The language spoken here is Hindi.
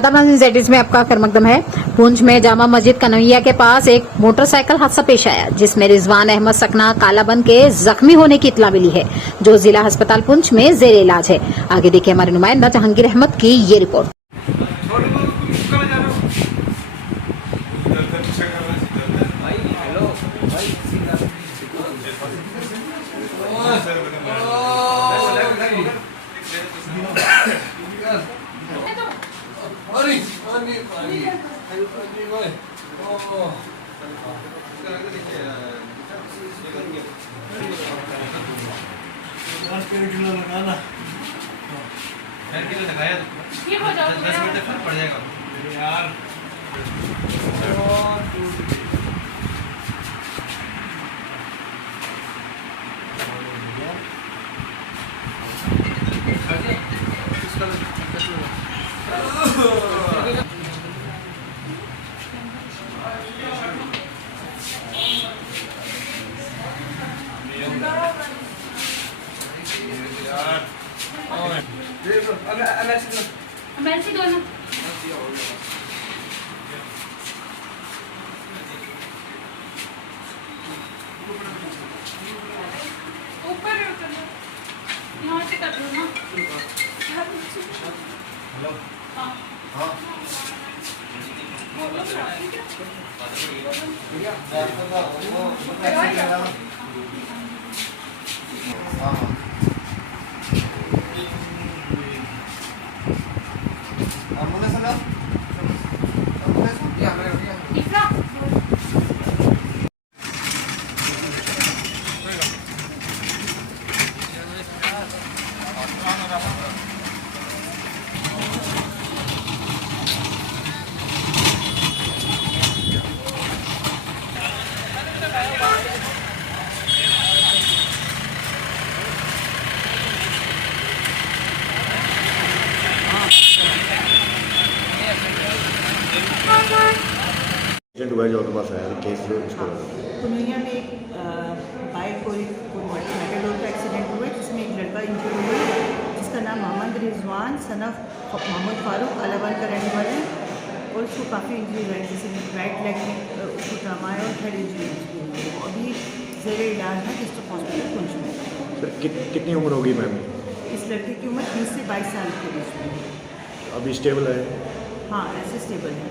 आदाब ज़ेडिस में आपका खैरमकदम है। पुंछ में जामा मस्जिद कन्हैया के पास एक मोटरसाइकिल हादसा पेश आया, जिसमें रिजवान अहमद सकना कालाबन के जख्मी होने की इत्तला मिली है, जो जिला अस्पताल पुंछ में जेर इलाज है। आगे देखिए हमारे नुमाइंदा जहांगीर अहमद की ये रिपोर्ट। लगाया ठीक हो जाओ, 10 मिनट तक फर्क पड़ जाएगा यार। दो ना ऊपर यहाँ से कर लो ना। हेलो हाँ हाँ हुआ जो आपके पास आया केस जो उसको कन्हैया में एक बाइक और मेटाडोर का एक्सीडेंट हुआ है, जिसमें एक लड़का इंजर्ड हुआ है, जिसका नाम मोहम्मद रिजवान सन ऑफ मोहम्मद फारूक कालाबन का रहने वाला है। और उसको काफ़ी इंजरी हुआ है, जैसे राइट लेग में उसको ट्रामा है और हेड इंजरी है। अभी ज़ेर इलाज है डिस्ट्रिक्ट हॉस्पिटल पुंछ में। सर कितनी उम्र होगी मैम? इस लड़के की उम्र 20 से 22 साल के बीच में। अभी स्टेबल है? हाँ, ऐसे स्टेबल है।